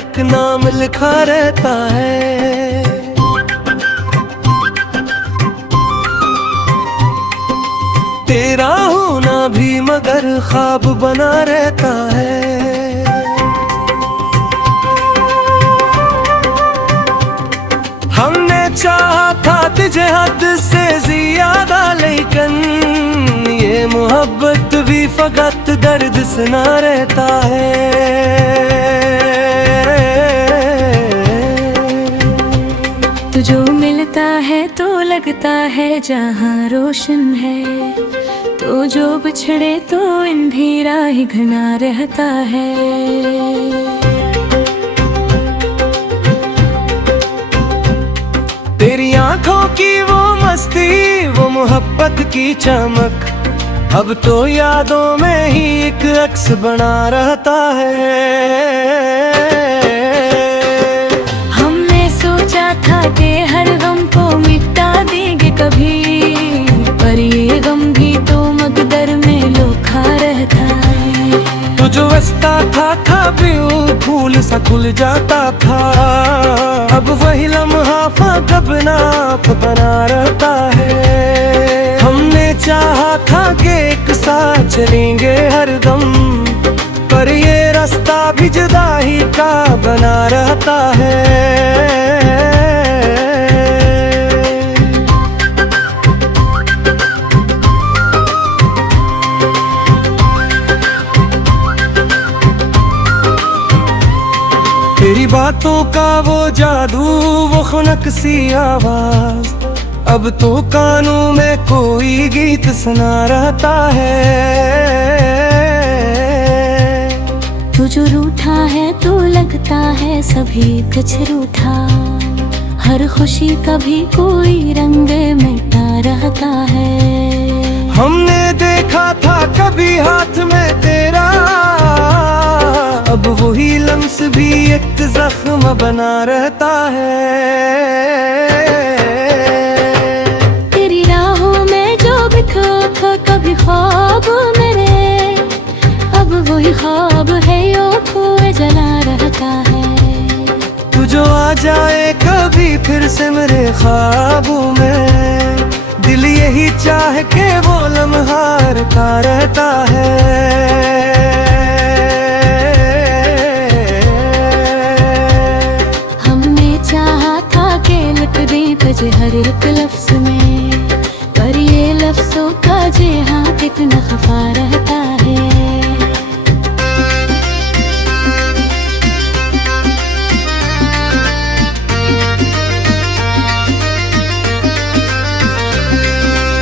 तक नाम लिखा रहता है। तेरा होना भी मगर ख्वाब बना रहता है। हमने चाहा था तुझे हद से ज्यादा, लेकिन ये मोहब्बत भी फकत दर्द सुना रहता है। तो जो मिलता है तो लगता है जहाँ रोशन है, तो जो बिछड़े तो अंधेरा ही घना रहता है। तेरी आंखों की वो मस्ती, वो मोहब्बत की चमक, अब तो यादों में ही एक अक्स बना रहता है। हमने सोचा था कि हर गम को मिटा देंगे कभी, पर ये गम भी तो मकदर में लोखा रहता है। तो जो वस्ता था कभी फूल सा खुल जाता था, अब वही लम्हा कब नाप बना रहता है। हमने चाहा था कि एक साथ चलेंगे हर दम, पर ये रास्ता भी जुदाई का बना रहता है। तेरी बातों का वो जादू, वो खुनक सी आवाज, अब तो कानों में कोई गीत सुना रहता है। तू जो रूठा है तो लगता है सभी कुछ रूठा, हर खुशी का भी कोई रंग मिटा रहता है। हमने देखा था कभी हाथ में तेरा, अब वही लम्स भी एक जख्म बना रहता है। तेरी राहों में जो बिखरा था कभी ख्वाब मेरे, अब वही ख्वाब है यो खोए जला रहता है। तू जो आ जाए कभी फिर से मेरे ख्वाबों में, दिल यही चाह के वो लम्हा रुका रहता है। तुझे हर एक लफ्ज़ में, पर ये लफ्ज़ों का जहाँ कितना खफा रहता है।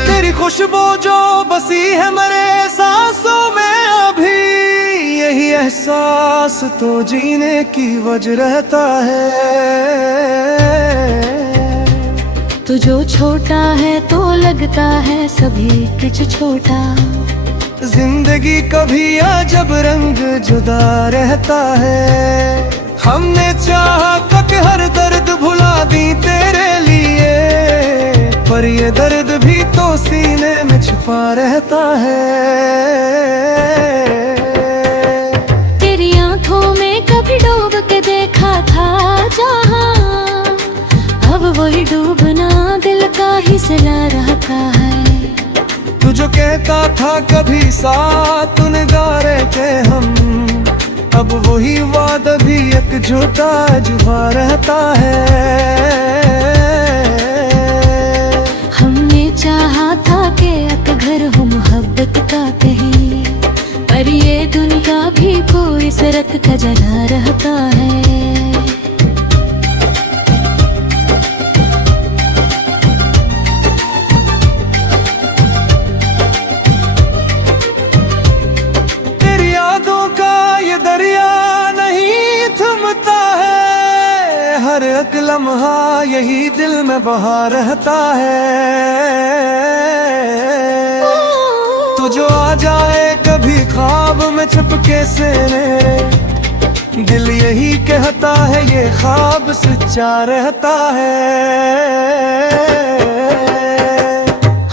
तेरी खुशबू जो बसी है मेरे सांसों में अभी, यही एहसास तो जीने की वजह रहता है। तो जो छोटा है तो लगता है सभी कुछ छोटा, जिंदगी कभी अजब रंग जुदा रहता है। हमने चाहा कि हर दर्द भुला दी तेरे लिए, पर ये दर्द भी तो सीने में छुपा रहता है। तेरी आंखों में कभी डूब के देखा था जहां, अब वही डूबना दिल का ही सिला रहता है। तू जो कहता था कभी साथ निगारे थे हम, अब वही वादा भी एक झूठा जुबा रहता है। हमने चाहा था कि एक घर हो मोहब्बत का कहीं, पर ये दुनिया भी कोई सड़क का जला रहता है। हर एक लम्हा यही दिल में बहा रहता है। तो जो आ जाए कभी ख्वाब में छुपके से, दिल यही कहता है ये ख्वाब सच्चा रहता है।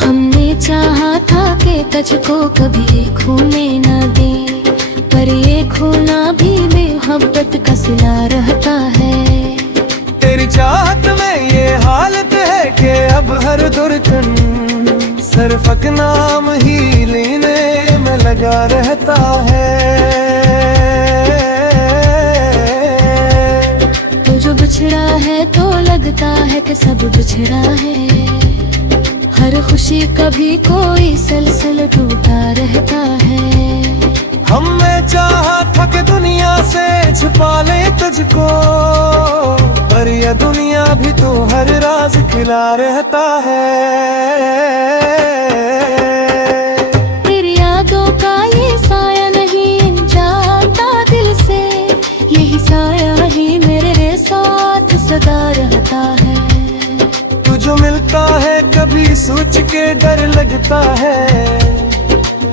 हमने चाहा था कि तुझको कभी खोने न दे, पर ये खोना भी बेवफा मोहब्बत का सिला रहता है। तेरी चाहत में ये हालत है कि अब हर दुर्गन सिर्फ एक नाम ही लेने में लगा रहता है। तो जो बिछड़ा है तो लगता है कि सब बिछड़ा है। हर खुशी कभी कोई सिलसिला टूटा रहता है। हमने चाहा था कि दुनिया से छुपा ले तुझको, पर यह दुनिया भी तो हर राज खिला रहता है। तेरी यादों का ये साया नहीं जाता दिल से, यही साया ही मेरे साथ सदा रहता है। तू जो मिलता है कभी सोच के डर लगता है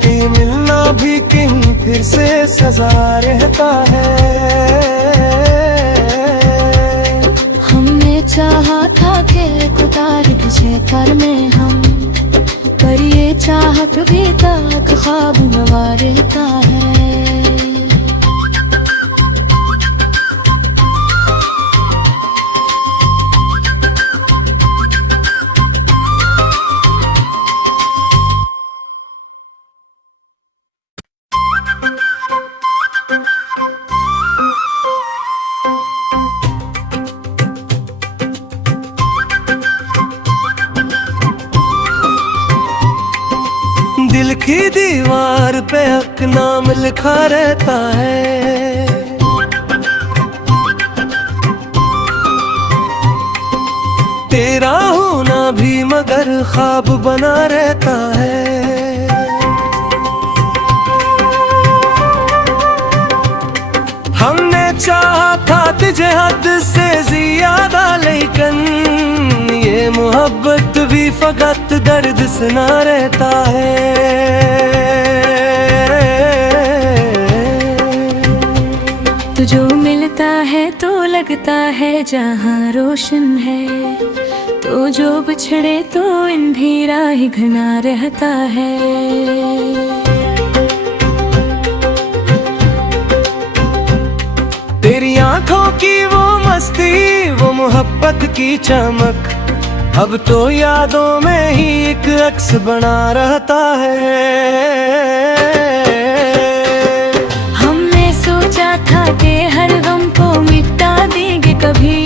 कि मिलना भी कहीं फिर से सजा रहता है। हमने चाहा था कि उतार तुझे कर में हम, पर ये चाहत भी तक ख्वाब नवा रहता है। दिल की दीवार पे हक नाम लिखा रहता है। तेरा होना भी मगर ख्वाब बना रहता है। हमने चाहा था तुझे हद से ज्यादा, लेकिन ये मोहब्बत भी फकत दर्द सुना रहता है। तू जो मिलता है तो लगता है जहाँ रोशन है, तो जो बिछड़े तो अंधेरा ही घना रहता है। तेरी आंखों की वो मस्ती, वो मोहब्बत की चमक, अब तो यादों में ही एक अक्स बना रहता है। हमने सोचा था कि हर गम को मिटा देंगे कभी,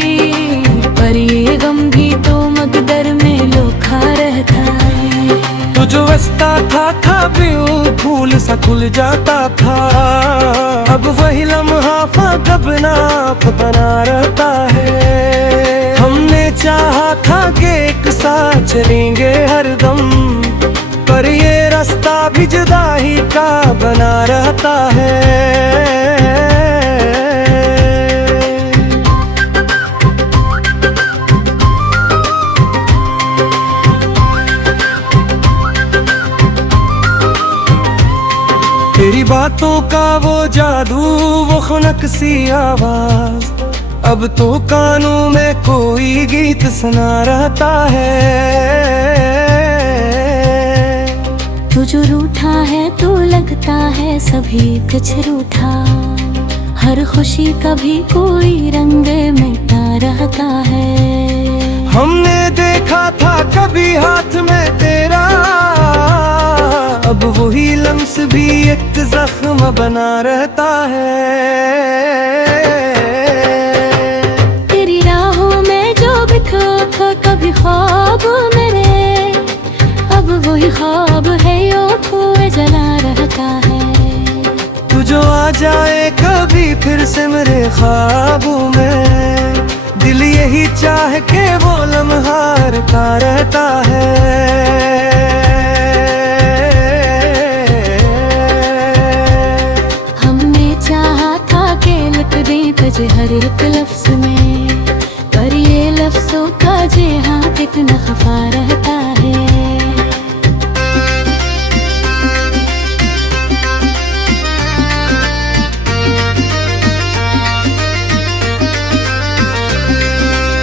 पर ये गम भी तो मकदर में लोखा रहता है। तो जो वस्ता था फूल सा खुल जाता था, अब वही लम्हा कब नाप बना रहता है। हमने चाहा था कि एक साथ चलेंगे हर दम, पर ये रास्ता भी जुदाई का बना रहता है। तेरी बातों का वो जादू, वो खुनक सी आवाज, अब तो कानों में कोई गीत सुना रहता है। तू जो रूठा है तो लगता है सभी कुछ रूठा, हर खुशी कभी कोई रंग मिटा रहता है। हमने देखा था कभी हाथ में तेरा, अब वही लम्स भी एक जख्म बना रहता है। तेरी राहों में जो बिखरा था कभी ख्वाब मेरे, अब वही ख्वाब है यो खोए जला रहता है। तू जो आ जाए कभी फिर से मेरे ख्वाबों में, दिल यही चाह के वो लम्हा रुका रहता है। तुझे हर एक लफ्ज में, पर ये लफ्जों का जे हाथ इतना खफा रहता है।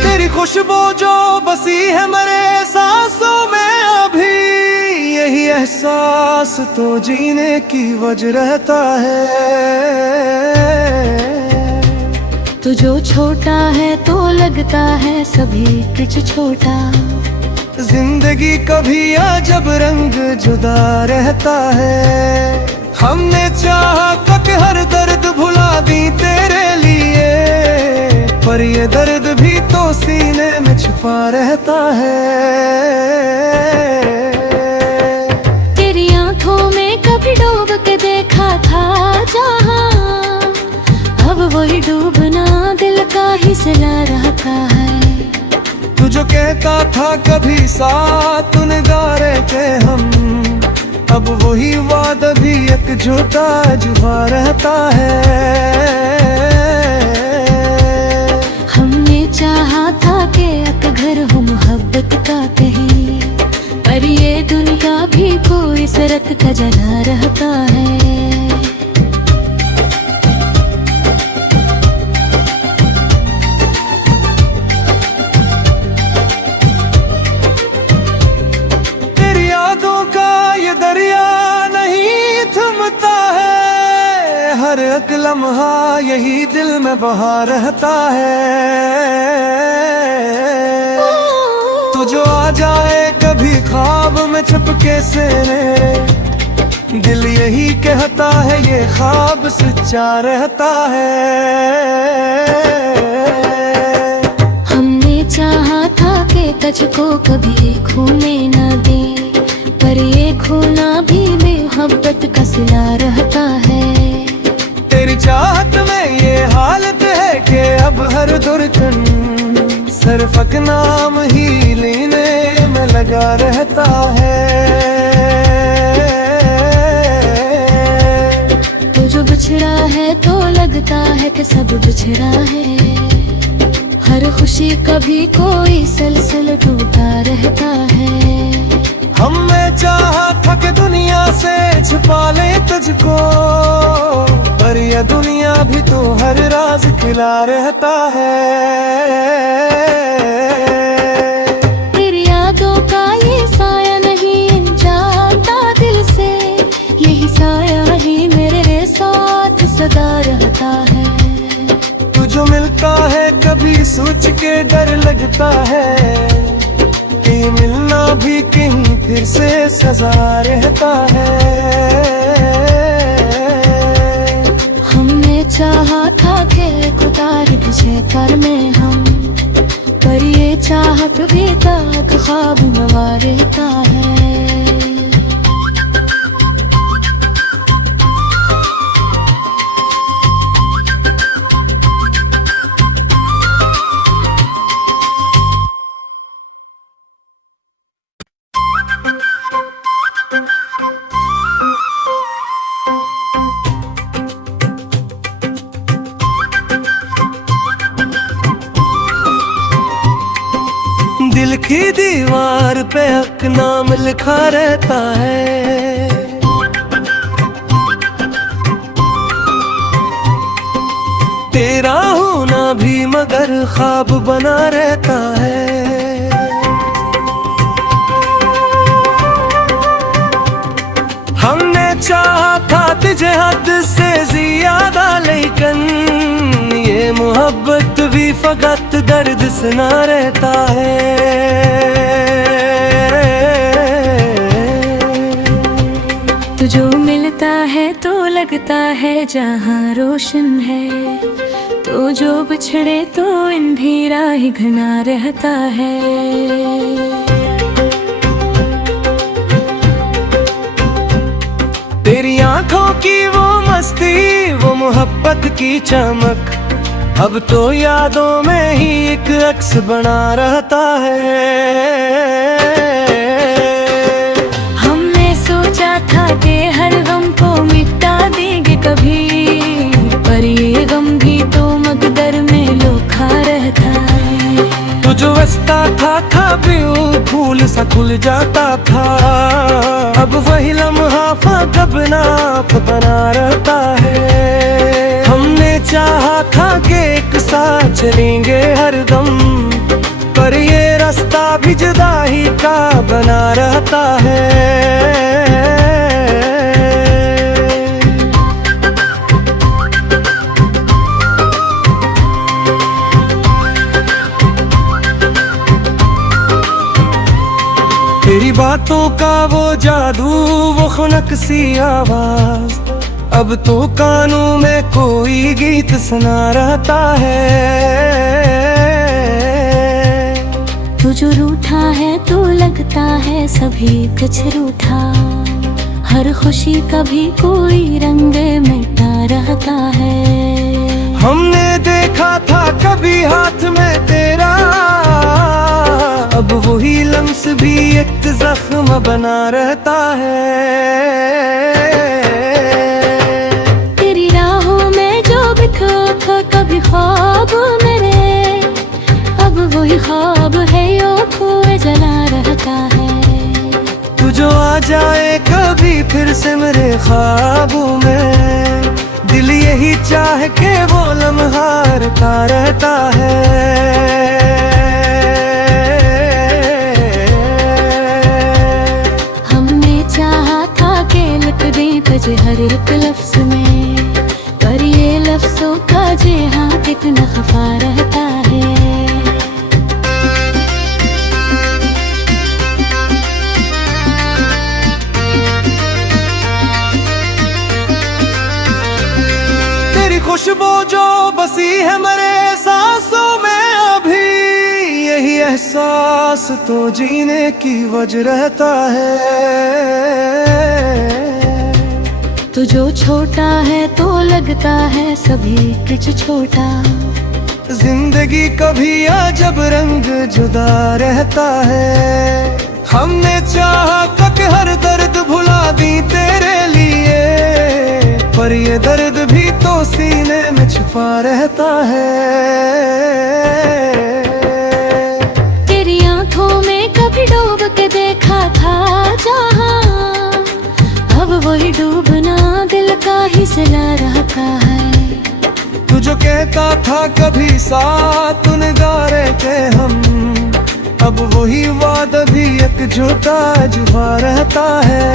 तेरी खुशबू जो बसी है मेरे सांसों में, अभी यही एहसास तो जीने की वजह रहता है। तू जो छोटा है तो लगता है सभी कुछ छोटा। जिंदगी कभी अजब रंग जुदा रहता है। हमने चाहा कि हर दर्द भुला दी तेरे लिए, पर ये दर्द भी तो सीने में छुपा रहता है। तेरी आंखों में कभी डूब के देखा था जहां, अब वही डूबना दिल का ही सिला रहता है। तू जो कहता था कभी साथ निगारे थे हम, अब वही वादा भी एक झूठा जुबा रहता है। हमने चाहा था कि एक घर हो मोहब्बत का कहीं, पर ये दुनिया भी कोई सड़क का जना रहता है। हर एक लम्हा यही दिल में बहा रहता है। तू जो आ जाए कभी ख्वाब में छुपके से, दिल यही कहता है ये ख्वाब सच्चा रहता है। हमने चाहा था कि तुझको कभी खोने न दे, पर ये खोना भी मोहब्बत का सिला रहता है। तेरी चाहत में ये हालत है कि अब हर धड़कन सिर्फ एक नाम ही लेने में लगा रहता है। तू जो बिछड़ा है तो लगता है कि सब बिछड़ा है। हर खुशी कभी कोई सिलसिला टूटा रहता है। हमने चाहा था कि दुनिया से छुपा ले तुझको, पर यह दुनिया भी तो हर राज खिला रहता है। तेरी यादों का ये साया नहीं जाता दिल से, यही साया ही मेरे साथ सदा रहता है। तू जो मिलता है कभी सोच के डर लगता है कि मिलना भी कहीं फिर से सजा रहता है। हमने चाहा था कि उतार तुझे कर में हम, पर ये चाहत भी तक ख्वाब नवा रहता है। दिल की दीवार पे हक नाम लिखा रहता है। तेरा होना भी मगर ख्वाब बना रहता है। हमने चाहा था तुझे हद से ज्यादा, लेकिन ये मोहब्बत भी फकत दर्द सुना रहता है। तू जो मिलता है तो लगता है जहाँ रोशन है, तो जो बिछड़े तो अंधेरा ही घना रहता है। तेरी आंखों की वो मस्ती, वो मोहब्बत की चमक, अब तो यादों में ही एक अक्स बना रहता है। हमने सोचा था कि हर गम को मिटा देंगे कभी, पर ये गम भी तो मकदर में लोखा रहता है। तू जो वस्ता था भी फूल सा खुल जाता था, अब वही लम्हा कब नाप बना रहता है। हमने चाहा था कि एक साथ चलेंगे हरदम, पर ये रास्ता भी जुदाई का बना रहता है। बातों का वो जादू, वो खुनक सी आवाज, अब तो कानों में कोई गीत सुना रहता है। तू जो रूठा है तो लगता है सभी कुछ रूठा, हर खुशी का भी कोई रंग मिटा रहता है। हमने देखा था कभी हाथ में तेरा, अब वही लम्स भी एक जख्म बना रहता है। तेरी राहों में जो बिखरा था कभी ख्वाब मेरे, अब वही ख्वाब है यो खोए जला रहता है। तू जो आ जाए कभी फिर से मेरे ख्वाबों में, दिल यही चाह के वो लम्हा रुका रहता है। हमने चाहा था कि लिख दे तुझे हर एक लफ्ज में, पर ये लफ्जों का जहाँ कितना खफा रहता है। खुशबू जो बसी है मेरे सांसों में अभी, यही एहसास तो जीने की वजह रहता है। तू जो छोटा है तो लगता है सभी कुछ छोटा, जिंदगी कभी अजब रंग जुदा रहता है। हमने चाहा कि हर दर्द भुला दी तेरे लिए, पर ये दर्द भी तो सीने में छुपा रहता है। तेरी आंखों में कभी डूब के देखा था जहां, अब वही डूबना दिल का ही सिला रहता है। तू जो कहता था कभी साथ निगारे के हम, अब वही वादा भी एक झूठा जुबा रहता है।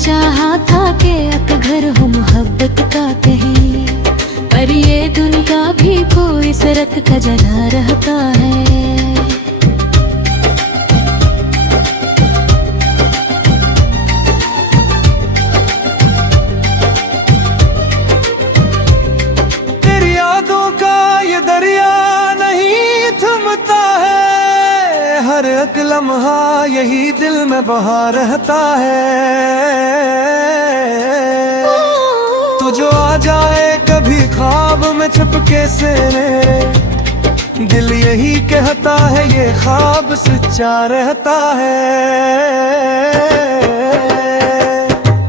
चाहा था कि एक घर हो मोहब्बत का कहीं, पर ये दुनिया भी कोई सरत का जला रहता है। तेरी यादों का ये दरिया नहीं थमता है, हर एक लम्हा यही दिल में बहा रहता है। तू जो आ जाए कभी ख्वाब में चुपके से मेरे, दिल यही कहता है ये ख्वाब सच्चा रहता है।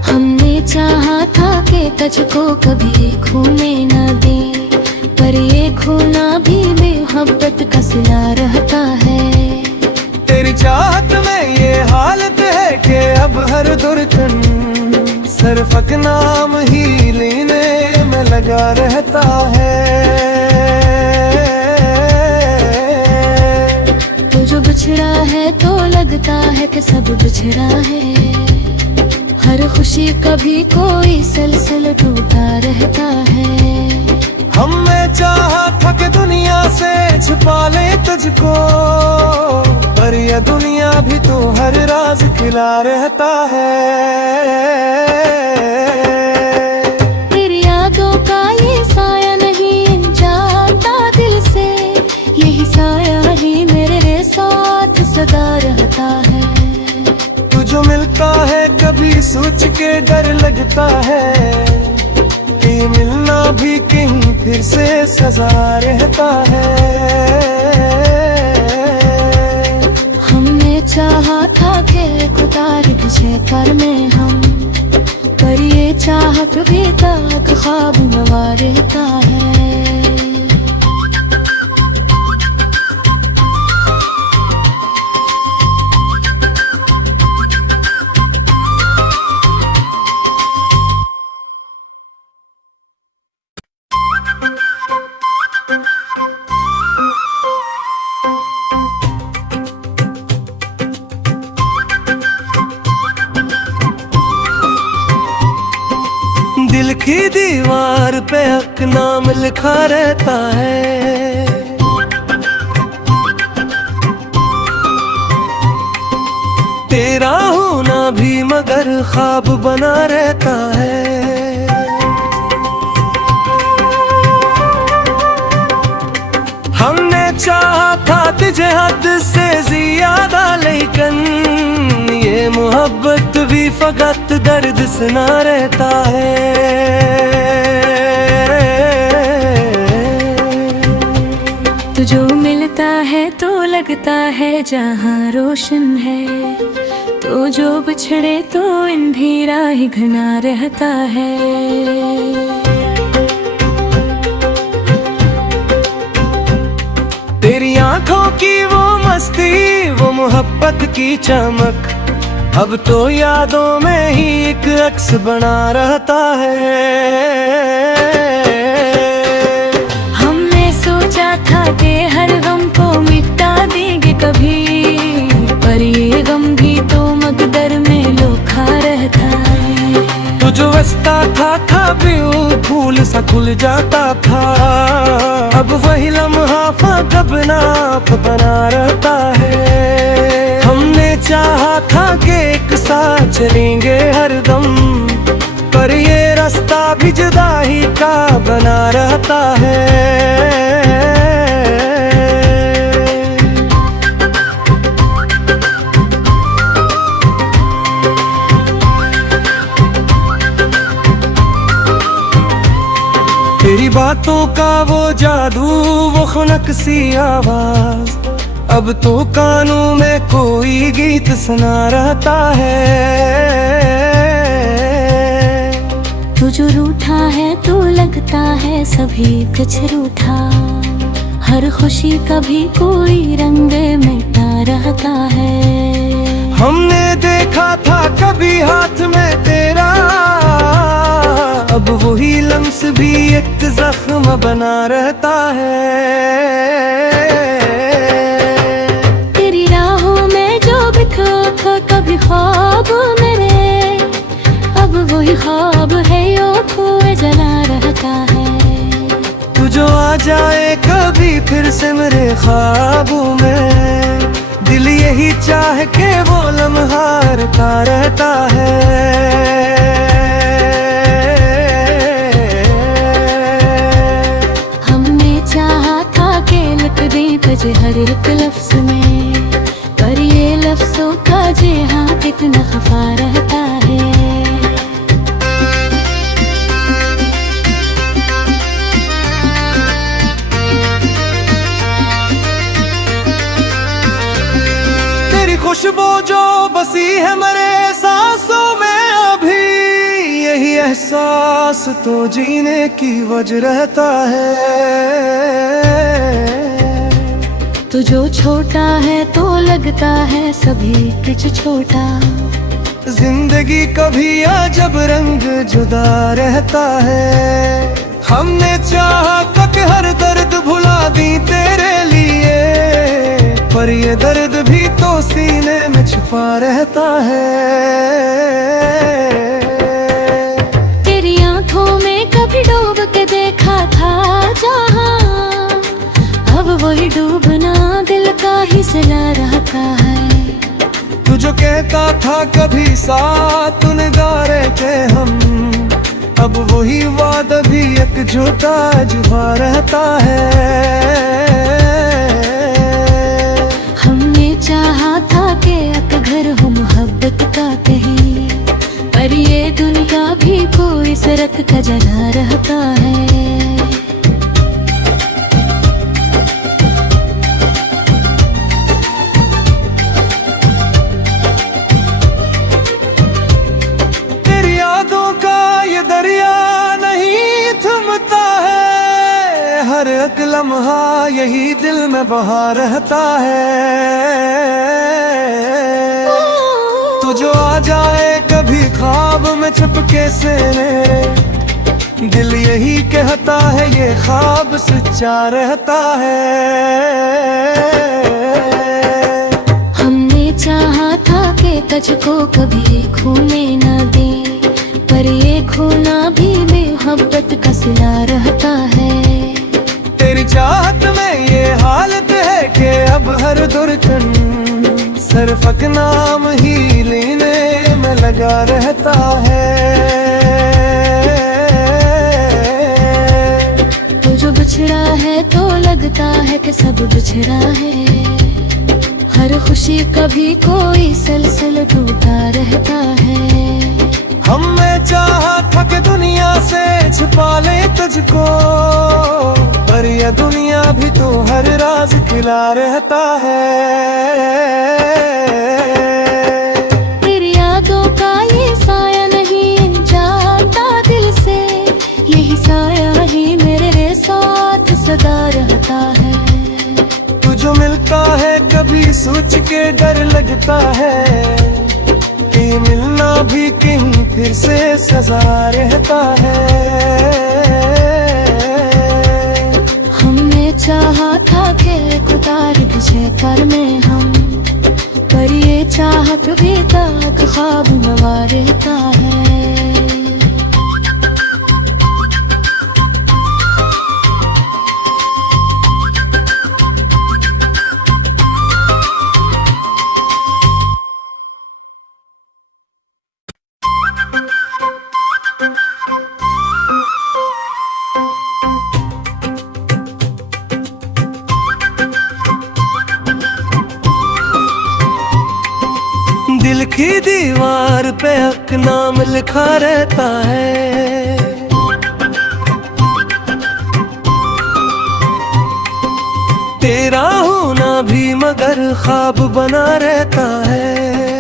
हमने चाहा था कि तुझको कभी खोने न दे, पर ये खोना भी मोहब्बत का सिला रहता है। तेरी चाहत में ये हालत है कि अब हर धड़कन सिर्फ एक नाम ही लेने में लगा रहता है। तू जो बिछड़ा है तो लगता है कि सब बिछड़ा है, हर खुशी कभी कोई सिलसिला टूटा रहता है। हमने चाहा था कि दुनिया से छुपा ले तुझको, पर यह दुनिया भी तो हर राज खिला रहता है। तेरी यादों का ये साया नहीं जाता दिल से, यही साया ही मेरे साथ सदा रहता है। तू जो मिलता है कभी सोच के डर लगता है कि मिलना भी कहीं फिर से सजा रहता है। हमने चाहा था कि उतार तुझे कर में हम, पर ये चाहत भी तक ख्वाब नवा रहता है। दिल की दीवार पे हक नाम लिखा रहता है, राहों ना भी मगर ख्वाब बना रहता है। हमने चाहा था तुझे हद से ज्यादा, लेकिन ये मोहब्बत भी फकत दर्द सुना रहता है। तो जो मिलता है तो लगता है जहाँ रोशन है, तो जो बिछड़े तो अंधेरा ही घना रहता है। तेरी आंखों की वो मस्ती, वो मोहब्बत की चमक, अब तो यादों में ही एक अक्स बना रहता है। हमने सोचा था कि हर गम को मिटा देंगे कभी, पर ये गम भी तो मकदर में लोखा रहता है। तो जो वस्ता था फूल सा खुल जाता था, अब वही लम्हा कब नाप बना रहता है। हमने चाहा था कि एक साथ चलेंगे हरदम, पर ये रास्ता भी जुदाई का बना रहता है। तेरी बातों का वो जादू, वो खुनक सी आवाज, अब तो कानों में कोई गीत सुना रहता है। तू जो रूठा है तो लगता है सभी कुछ रूठा, हर खुशी कभी कोई रंग मिटा रहता है। हमने देखा था कभी हाथ में तेरा, अब वही लम्स भी एक जख्म बना रहता है। तेरी राहों में जो बिखरा था कभी ख्वाब मेरे, अब वही ख्वाब है यो खोए जला रहता है। तू जो आ जाए कभी फिर से मेरे ख्वाबों में, दिल यही चाह के वो लम्हा रखता रहता है। तुझे हर एक लफ्ज़ में, पर ये लफ्ज़ों का जहाँ कितना खफा रहता है। तेरी खुशबू जो बसी है मेरे सांसों में, अभी यही एहसास तो जीने की वजह रहता है। तो जो छोटा है तो लगता है सभी कुछ छोटा, जिंदगी कभी अजब रंग जुदा रहता है। हमने चाहा कि हर दर्द भुला दी तेरे लिए, पर ये दर्द भी तो सीने में छुपा रहता है। तेरी आंखों में कभी डूब के देखा था जहाँ, अब वही डूबना दिल का ही सिला रहता है। तू जो कहता था कभी साथ निगारे थे हम, अब वही वादा भी एक झूठा जुबा रहता है। हमने चाहा था कि एक घर हो मोहब्बत का कहीं, पर ये दुनिया भी कोई सरक का जला रहता है। हर एक लम्हा यही दिल में बहा रहता है। तो जो आ जाए कभी ख्वाब में चुपके से मेरे, दिल यही कहता है ये ख्वाब सच्चा रहता है। हमने चाहा था कि तुझको कभी खोने न दे, पर ये खोना भी मोहब्बत का सिला रहता है। तेरी चाहत में ये हालत है कि अब हर धड़कन सिर्फ नाम ही लेने में लगा रहता है। तो जो बिछड़ा है तो लगता है कि सब बिछड़ा है। हर खुशी कभी कोई सिलसिला टूटा रहता है। हमने चाहा था कि दुनिया से छुपा ले तुझको, पर यह दुनिया भी तो हर राज खिला रहता है। तेरी यादों का ये साया नहीं जाता दिल से, यही साया ही मेरे साथ सदा रहता है। तू जो मिलता है कभी सोच के डर लगता है कि मिलना भी कहीं फिर से सजा रहता है। हमने चाहा था कि उतार तुझे कर में हम, पर ये चाहत भी तक ख्वाब नवा रहता है। दिल की दीवार पे हक नाम लिखा रहता है। तेरा होना भी मगर ख्वाब बना रहता है।